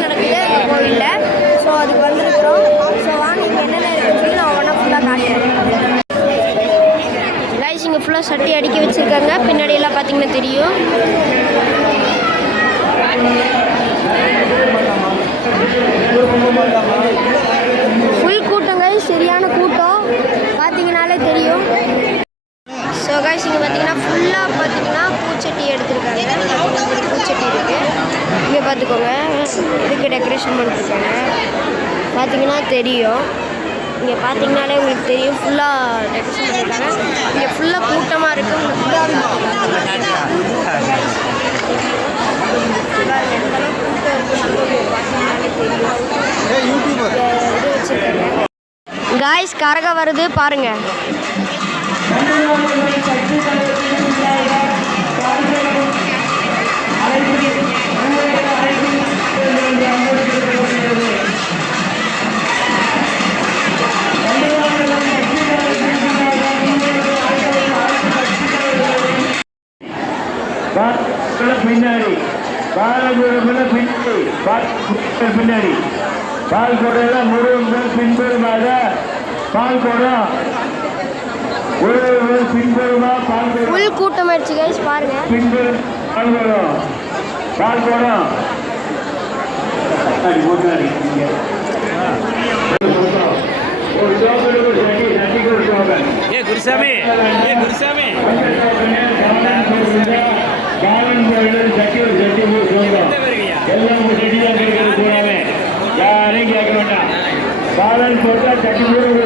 Function நடக்குது அந்த கோவிலில். ஸோ அதுக்கு வந்துருக்குறோம். ஸோ வாங்க இங்கே என்னென்ன இருக்குன்னு சொல்லி நான் ஒன்றா ஃபுல்லாக காட்டுறேன். கைஸ் இங்கே ஃபுல்லாக சட்டி அடுக்கி வச்சுருக்காங்க. பின்னாடியெல்லாம் பார்த்தீங்கன்னா தெரியும். ஃபுல் கூட்டம் கைஸ், சரியான கூட்டம் பார்த்தீங்கன்னாலே தெரியும். ஸோ கைஸ் இங்கே பார்த்தீங்கன்னா ஃபுல்லாக பார்த்தீங்கன்னா பூச்சட்டி எடுத்துருக்காங்க. பூச்சட்டி இருக்குது இங்கே பார்த்துக்கோங்க. இதுக்கு டெக்கரேஷன் பண்ணிருக்காங்க பார்த்தீங்கன்னா தெரியும். இங்கே பார்த்தீங்கன்னாலே உங்களுக்கு தெரியும் ஃபுல்லாக டெக்கரேஷன் பண்ணியிருக்காங்க. இங்கே ஃபுல்லாக கூட்டமாக இருக்குது. காய்ஸ் கரக வருது பாருங்க. பின்னாடி பின்னாடி பால் குடம் முருகன் பின்புறமாக பால் குடம் பின்புறமா பால் ஃபுல் கூட்டம் ஆயிடுச்சு கைஸ் பாருங்க. பின்புறம் பால் குடம் குருசாமி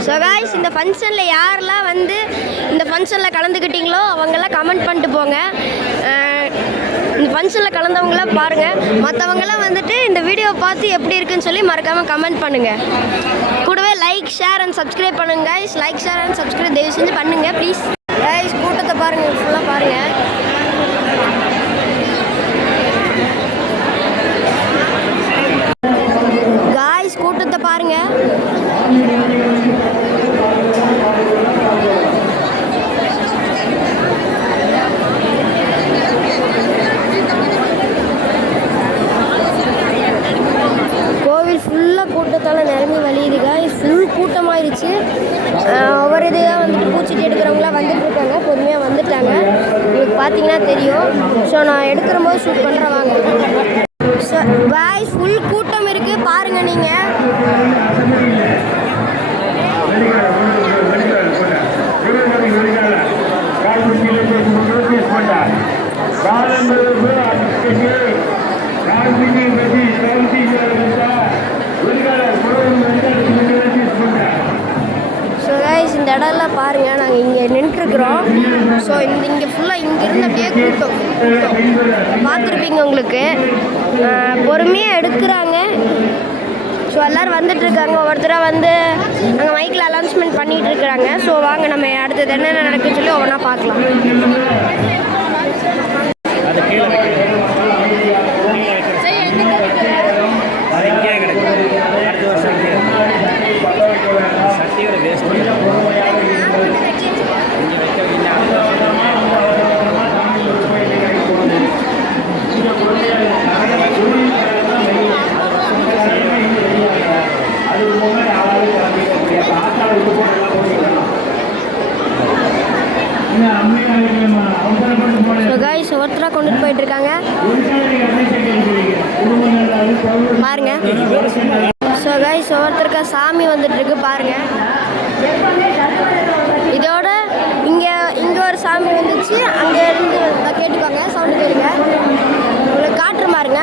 ஸோ காய்ஸ் இந்த ஃபங்க்ஷனில் யாரெல்லாம் வந்து இந்த ஃபங்க்ஷனில் கலந்துக்கிட்டீங்களோ அவங்கெல்லாம் கமெண்ட் பண்ணிட்டு போங்க. இந்த ஃபங்க்ஷனில் கலந்தவங்களாம் பாருங்கள். மற்றவங்களாம் வந்துட்டு இந்த வீடியோவை பார்த்து எப்படி இருக்குன்னு சொல்லி மறக்காமல் கமெண்ட் பண்ணுங்கள். கூடவே லைக் ஷேர் அண்ட் சப்ஸ்கிரைப் பண்ணுங்கள் guys. Like share and subscribe தயவு செஞ்சு பண்ணுங்கள் ப்ளீஸ். கைஸ் கூட்டத்தை பாருங்கள், ஃபுல்லாக பாருங்கள். காய்ஸ் கூட்டத்தை பாருங்கள். கோவில் ஃபுல்லாக கூட்டத்தால் நிரம்பி வழியுது காய்ஸ். ஃபுல் கூட்டமாகிடுச்சு. ஒவ்வொரு இதாக வந்துட்டு பூச்சிட்டு எடுக்கிறவங்களாம் வந்துட்டு இருக்காங்க. பொறுமையாக வந்துட்டாங்க. உங்களுக்கு பார்த்தீங்கன்னா தெரியும். ஸோ நான் எடுக்கிற போது ஷூட் பண்ணுறேன் வாங்க. ஸோ காய்ஸ் ஃபுல் கூட்டம் இருக்குது பாருங்கள் நீங்கள். ஸோ கைஸ் இந்த இடம்லாம் பாருங்கள். நாங்கள் இங்கே நின்றுருக்குறோம். ஸோ இங்கே ஃபுல்லாக இங்கேருந்து அப்படியே கூட்டம் பார்த்துருப்பீங்க உங்களுக்கு. பொறுமையாக எடுக்கிறாங்க. ஸோ எல்லோரும் வந்துட்டுருக்காங்க. ஒவ்வொருத்தராக வந்து அங்கே மைக்கில் அனௌன்ஸ்மெண்ட் பண்ணிகிட்டு இருக்கிறாங்க. ஸோ வாங்க நம்ம அடுத்தது என்னென்ன நடக்குன்னு சொல்லி ஒவ்வொன்றா பார்க்கலாம். ஸோ கைஸ் ஒருத்தராக கொண்டுட்டு போயிட்டு இருக்காங்க பாருங்க. ஸோ கைஸ் ஒவ்வொருத்தருக்கா சாமி வந்துட்டு இருக்கு பாருங்க. இதோட இங்கே ஒரு சாமி வந்துச்சு. அங்கே இருந்து கேட்டுக்கோங்க, சவுண்டு கேளுங்க. உங்களுக்கு காட்டுற பாருங்க.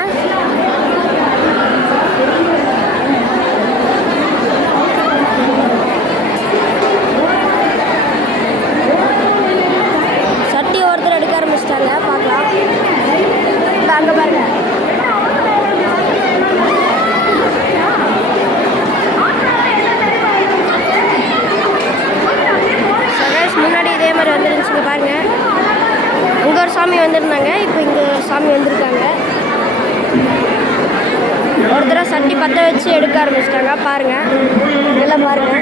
சட்டி ஒருத்தர் எடுக்க ஆரம்பிச்சிட்டாங்க பார்க்கலாம். அங்கே பாருங்க. முன்னாடி இதே மாதிரி வந்துருந்துச்சுங்க பாருங்க. இங்கே ஒரு சாமி வந்திருந்தாங்க. இப்போ இங்கே சாமி வந்திருக்காங்க. ஒரு தடவை சட்டி பற்ற வச்சு எடுக்க ஆரம்பிச்சிட்டாங்க பாருங்க. இதெல்லாம் பாருங்க.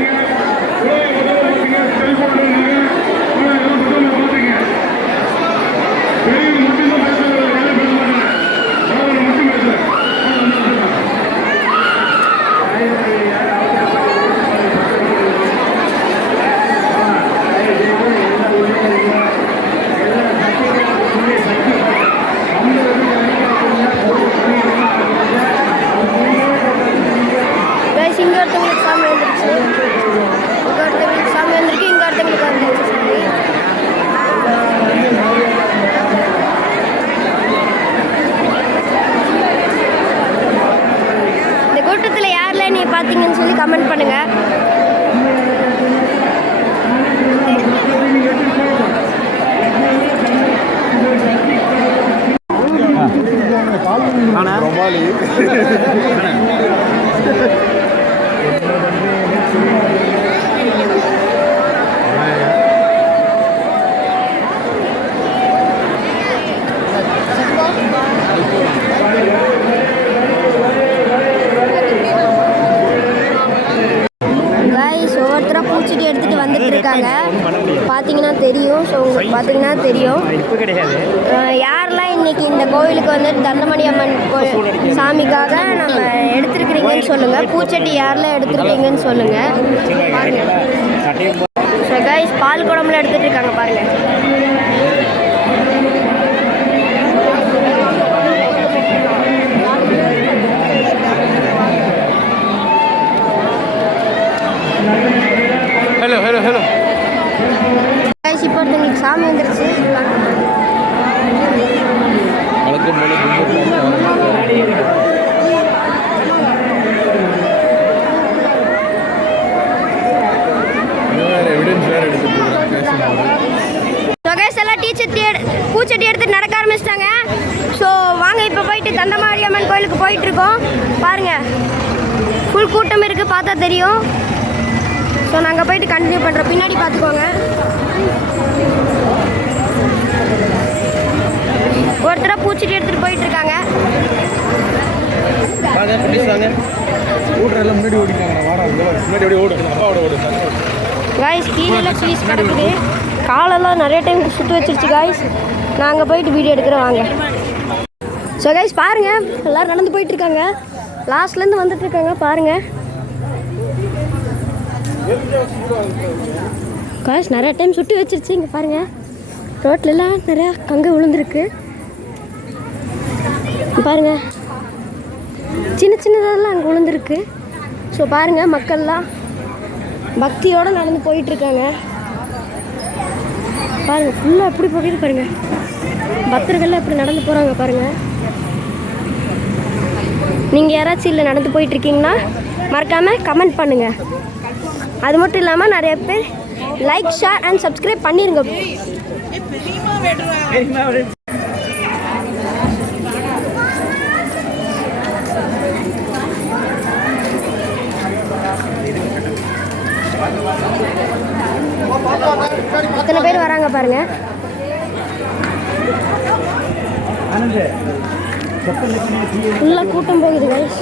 வந்துட்டு இருக்காங்க. பார்த்தீங்கன்னா தெரியும். ஸோ உங்களுக்கு பார்த்தீங்கன்னா தெரியும் யாரெல்லாம் இன்னைக்கு இந்த கோவிலுக்கு வந்து தண்டமணி அம்மன் சாமிக்காக நம்ம எடுத்துருக்கிறீங்கன்னு சொல்லுங்கள். பூச்சட்டி யாரெல்லாம் எடுத்துருக்கீங்கன்னு சொல்லுங்கள். பாருங்கள். ஸோ கைஸ் பால் குடம்புல எடுத்துகிட்டு இருக்காங்க பாருங்கள். ஹலோ ஹலோ ஹலோ கைஸ் இப்போ ஒருத்தங்களுக்கு சாமி வந்துருச்சு. வழக்கம் போல எவிடன்ஸ் வேறு எடுத்துட்டு எல்லாம் பூச்சட்டி எடுத்துட்டு நடக்க ஆரம்பிச்சிட்டாங்க. ஸோ வாங்க இப்போ போயிட்டு தண்டமாரி அம்மன் கோயிலுக்கு போயிட்டுருக்கோம். பாருங்கள் ஃபுல் கூட்டம் இருக்குது, பார்த்தா தெரியும். ஸோ நாங்கள் போயிட்டு கண்டினியூ பண்ணுறோம். பின்னாடி பார்த்துக்கோங்க. ஒருத்தராக பூச்சட்டி எடுத்துகிட்டு போயிட்டுருக்காங்க. காய்ஸ் கீழெல்லாம் பீஸ் கிடக்குது. காலெல்லாம் நிறைய டைம் சுற்றி வச்சிருச்சு காய்ஸ். நாங்கள் போயிட்டு வீடியோ எடுக்கிறோம் வாங்க. ஸோ காய்ஸ் பாருங்கள் எல்லோரும் நடந்து போயிட்டுருக்காங்க. லாஸ்ட்லேருந்து வந்துட்டுருக்காங்க பாருங்கள். காய்ஸ் நிறைய டைம் சுட்டி வச்சிருச்சு. இங்கே பாருங்கள் ரோட்லலாம் நிறையா கங்கு விழுந்துருக்கு பாருங்கள். சின்ன சின்னதெல்லாம் அங்கே விழுந்துருக்கு. ஸோ பாருங்கள் மக்கள்லாம் பக்தியோடு நடந்து போயிட்டுருக்காங்க. பாருங்கள் ஃபுல்லாக எப்படி போகுது பாருங்கள். பக்தர்கள்லாம் எப்படி நடந்து போகிறாங்க பாருங்கள். நீங்கள் யாராச்சும் இல்லை நடந்து போயிட்டுருக்கீங்கன்னா மறக்காமல் கமெண்ட் பண்ணுங்கள். அது மட்டும் இல்லாமல் நிறைய பேர் லைக் ஷேர் அண்ட் சப்ஸ்கிரைப் பண்ணிடுங்க. எத்தனை பேர் வராங்க பாருங்க. ஃபுல்லாக கூட்டம் போகுது guys.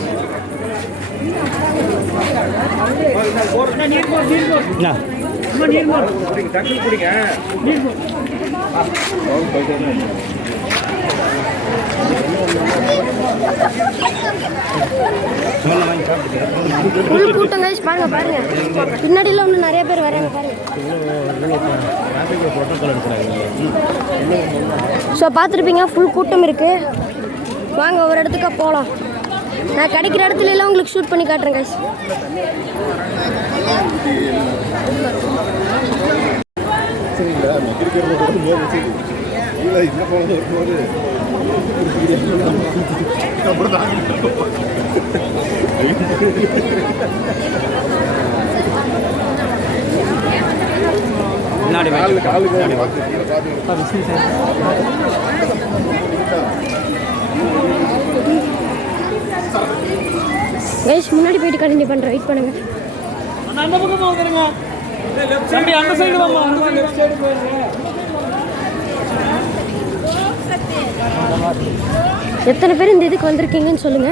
ஃபுல் கூட்டம் guys. பாருங்க பாருங்க பின்னாடிலாம் இன்னும் நிறைய பேர் வராங்க பாருங்க. ஸோ பார்த்துருப்பீங்க ஃபுல் கூட்டம் இருக்குது. வாங்க ஒரு இடத்துக்கு போகலாம். நான் கிடைக்கிற இடத்துல எல்லாம் உங்களுக்கு ஷூட் பண்ணி காட்டுறேன் guys. கைஸ் முன்னாடி போயிட்டு கண்டினியூ பண்ணுறேன். வெயிட் பண்ணுங்க. அந்த பக்கமா வந்துருங்க. தம்பி அந்த சைடு வாமா. அந்த லெஃப்ட் சைடு போயிருங்க. எத்தனை பேர் இந்த இதுக்கு வந்திருக்கீங்கன்னு சொல்லுங்க.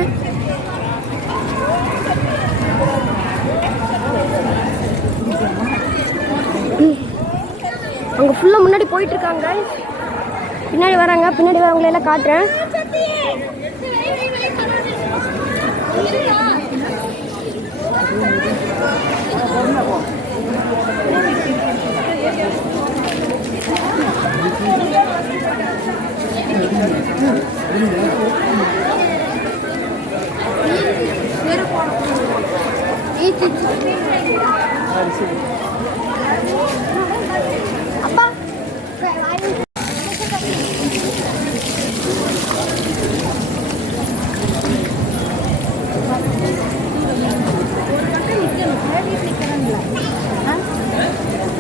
அங்கே ஃபுல்லாக முன்னாடி போயிட்டு இருக்காங்க. பின்னாடி வராங்க. பின்னாடி வரவங்களை எல்லாம் காட்டுறேன். அப்பா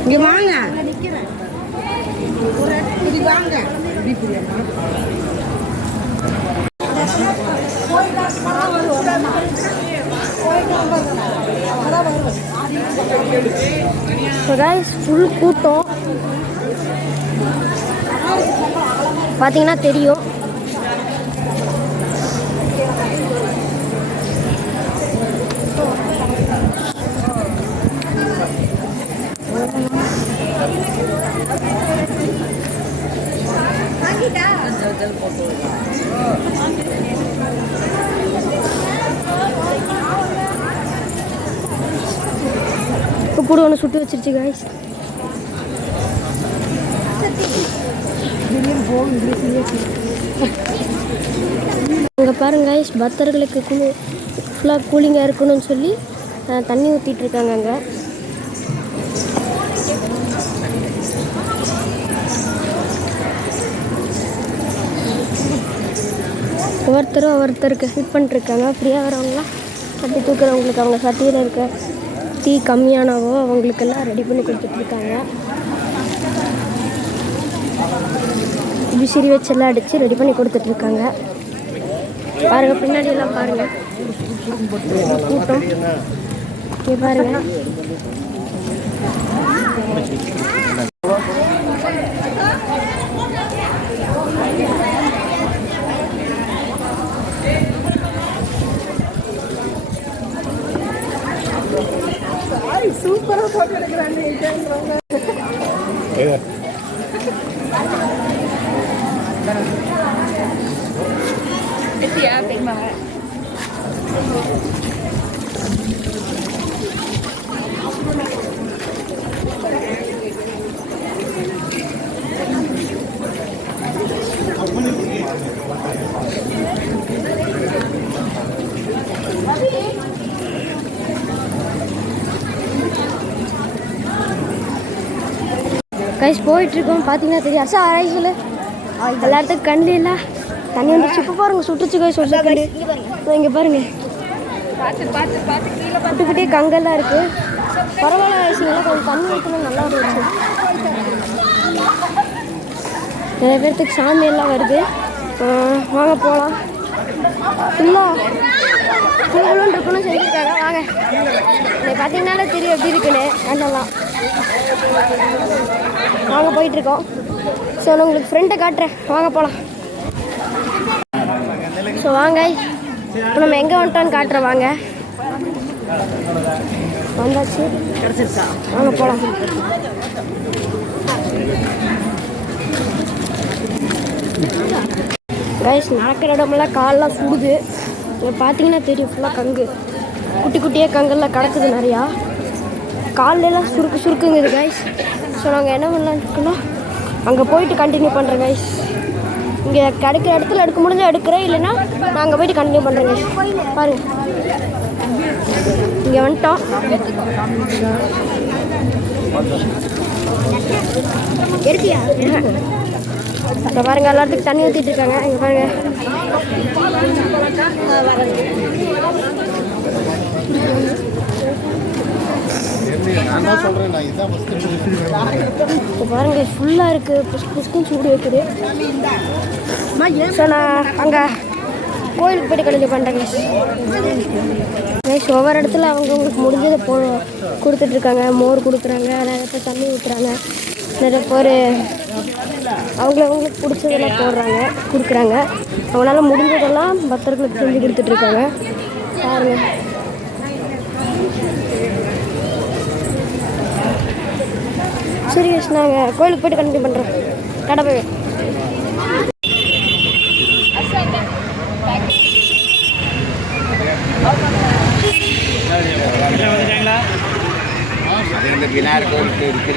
இங்க வாங்க. இப்படி வாங்க. ஃபுல் கூட்டம் பார்த்தீங்கன்னா தெரியும். கூட ஒன்று சுட்டு வச்சிருச்சு காய்ஸ். இங்கே பாருங்க காய்ஸ், பக்தர்களுக்கு ஃபுல்லாக கூலிங்காக இருக்கணும்னு சொல்லி தண்ணி ஊற்றிட்டு இருக்காங்க. அங்கே ஒவ்வொருத்தருக்கு ஹெல்ப் பண்ணிட்டுருக்காங்க. ஃப்ரீயாக வரவங்களாம் சட்டி தூக்குறவங்களுக்கு அவங்க சட்டியில் இருக்க டீ கம்மியானவோ அவங்களுக்கெல்லாம் ரெடி பண்ணி கொடுத்துட்ருக்காங்க. விசிறி வச்செல்லாம் அடித்து ரெடி பண்ணி கொடுத்துட்ருக்காங்க. பாருங்கள், பின்னாடியெல்லாம் பாருங்கள் கூட்டம். இங்கே பாருங்கள், சூப்பராக போட்டு எடுக்கிறாங்க. கைஸ் போயிட்டுருக்கோம். பார்த்தீங்கன்னா தெரியும். அரசா ஆராய் சொல்லு. எல்லாத்துக்கும் கண்ணில் இல்லை தண்ணி வந்துருச்சு. இப்போ பாருங்கள் சுட்டுச்சு கைஸ். ஒரு செகண்டு இங்கே பாருங்கள், சுட்டுக்கிட்டே கங்கெல்லாம் இருக்குது. பரவாயில்ல ஆயிடுச்சுங்களா, கொஞ்சம் தண்ணி ஊற்றணும் நல்லா இருந்துச்சு. நிறைய பேர்த்துக்கு சாமி எல்லாம் வருது. வாங்க போகலாம். ஃபுல்லாக குழுன்னு இருக்கணும்னு செஞ்சுருக்காங்க. வாங்க, இதை பார்த்தீங்கன்னாலே தெரியும் எப்படி இருக்குன்னு. அதெல்லாம் வாங்க போயிட்டுருக்கோம். ஸோ நான் உங்களுக்கு ஃப்ரெண்டை காட்டுறேன், வாங்க போகலாம். ஸோ வாங்க, இப்போ நம்ம எங்கே வந்துட்டோன்னு காட்டுறேன். வாங்க, வந்தாச்சு, வாங்க போகலாம். கைஸ், நடக்கிற இடமெல்லாம் காலெலாம் சுடுது. இங்கே பார்த்தீங்கன்னா தெரியும், ஃபுல்லாக கங்கு, குட்டி குட்டியாக கங்கெல்லாம் கிடக்குது நிறையா. காலெல்லாம் சுருக்குங்குது கைஸ். ஸோ நாங்கள் என்ன பண்ணலான்னு இருக்கோம், அங்கே போயிட்டு கண்டினியூ பண்ணுறேன் கைஸ். இங்கே கிடைக்கிற இடத்துல எடுக்க முடிஞ்சால் எடுக்கிறேன், இல்லைன்னா நான் அங்கே போயிட்டு கண்டினியூ பண்ணுறேன் கைஸ். பாருங்கள், இங்கே வந்துட்டோம். எடுத்தியா? இப்போ பாருங்கள், எல்லாத்துக்கும் தண்ணி ஊற்றிட்டு இருக்காங்க. இங்கே பாருங்கள், இப்போ பாருங்கள் ஃபுல்லாக இருக்குது. புஷ்குன்னு சூடு வைக்குது. ஸோ நான் அங்கே கோயிலுக்கு போய்ட்டு கண்டினியூ பண்ணுறேங்க. கைஸ், ஒவ்வொரு இடத்துல அவங்கவுங்களுக்கு முடிஞ்சதை கொடுத்துட்ருக்காங்க. மோர் கொடுக்குறாங்க, நிறைய பேர் தண்ணி ஊற்றுறாங்க, நிறைய பேர் அவங்களுக்கு பிடிச்சதெல்லாம் கொடுக்குறாங்க. அவங்களால முடிஞ்சதெல்லாம் பக்தர்களுக்கு செஞ்சு கொடுத்துட்ருக்காங்க. பாருங்கள், சரி கைஸ், நாங்கள் கோயிலுக்கு போய்ட்டு கண்டினியூ பண்ணுறோம். கடை போய்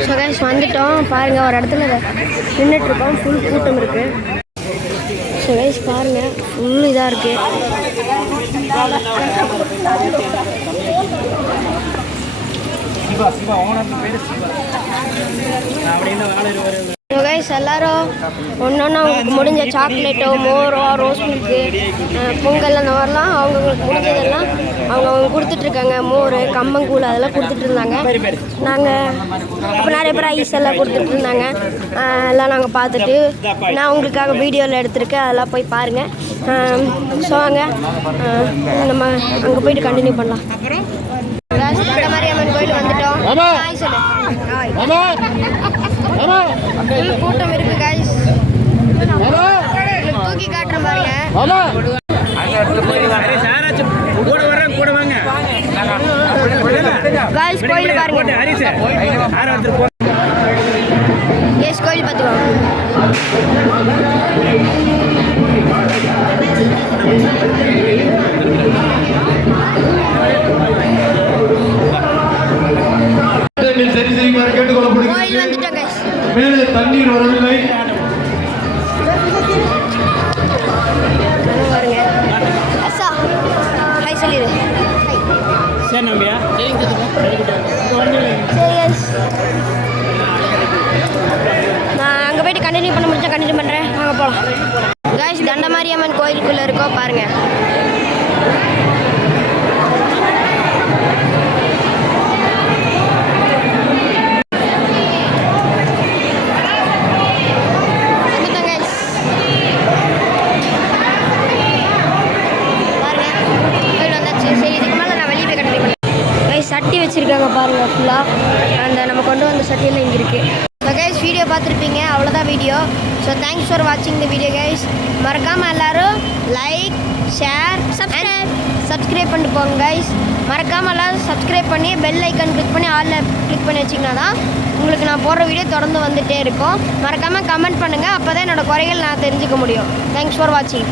ஸோ கைஸ் வந்துட்டோம். பாருங்கள், ஒரு இடத்துல நின்றுட்டுருக்கோம். ஃபுல் கூட்டம் இருக்குது. ஸோ கைஸ் பாருங்கள், ஃபுல் இதாக இருக்குது. ஸோ கைஸ் எல்லாரும் ஒன்றொன்னா அவங்களுக்கு முடிஞ்ச சாக்லேட்டோ, மோரோ, ரோஸ் மில்க்கு, பொங்கல் அந்த மாதிரிலாம் அவங்களுக்கு முடிஞ்சதெல்லாம் அவங்க கொடுத்துட்ருக்காங்க. மோர், கம்மங்கூழ் அதெல்லாம் கொடுத்துட்டு இருந்தாங்க. நாங்கள் இப்போ நிறைய பேர் ஐஸ் எல்லாம் கொடுத்துட்டு இருந்தாங்க. எல்லாம் நாங்கள் பார்த்துட்டு நான் உங்களுக்காக வீடியோவில் எடுத்திருக்கேன், அதெல்லாம் போய் பாருங்கள். ஸோ அங்கே நம்ம அங்கே போயிட்டு கண்டினியூ பண்ணலாம். மாரியம்மன் கோயில் வந்துட்டோம். கூட்டம் இருக்கு கைஸ், தூக்கி காட்டுற பாருங்க. கைஸ் கைஸ் கோயில் பாருங்க. கைஸ் கோயில் பார்த்துக்கோங்க. சரி செய்யுமாறு கேட்டுக்கொள்ளப்படுகிறது. கோயில் வந்துட்டோம் கைஸ். மேலே தண்ணீர் வரவில்லை. பாருங்க அசா ஹாய் சொல்லிடு. சரி நம்பியா சரி கைஸ், நான் அங்கே போயிட்டு கண்டினியூ பண்ண முடிஞ்சா கண்டினியூ பண்ணுறேன். வாங்க போகலாம் கைஸ். தண்டமாரியம்மன் கோயிலுக்குள்ளே இருக்கோம் பாருங்கள். சட்டி வச்சுருக்காங்க பாருங்கள் ஃபுல்லாக. அந்த நம்ம கொண்டு வந்த சட்டியெல்லாம் இங்கே இருக்குது. ஸோ கைஸ் வீடியோ பார்த்துருப்பீங்க, அவ்வளோதான் வீடியோ. ஸோ தேங்க்ஸ் ஃபார் வாட்சிங் த வீடியோ கைஸ். மறக்காமல் எல்லோரும் லைக் ஷேர் சப்ஸ்கிரைப் பண்ணிட்டு போங்க கைஸ். மறக்காமல் எல்லோரும் சப்ஸ்கிரைப் பண்ணி பெல் ஐக்கன் கிளிக் பண்ணி ஆலில் கிளிக் பண்ணி வச்சிங்கன்னா தான் உங்களுக்கு நான் போடுற வீடியோ தொடர்ந்து வந்துகிட்டே இருக்கும். மறக்காமல் கமெண்ட் பண்ணுங்கள், அப்போ தான் என்னோடய குறைகள் நான் தெரிஞ்சுக்க முடியும். தேங்க்ஸ் ஃபார் வாட்சிங்.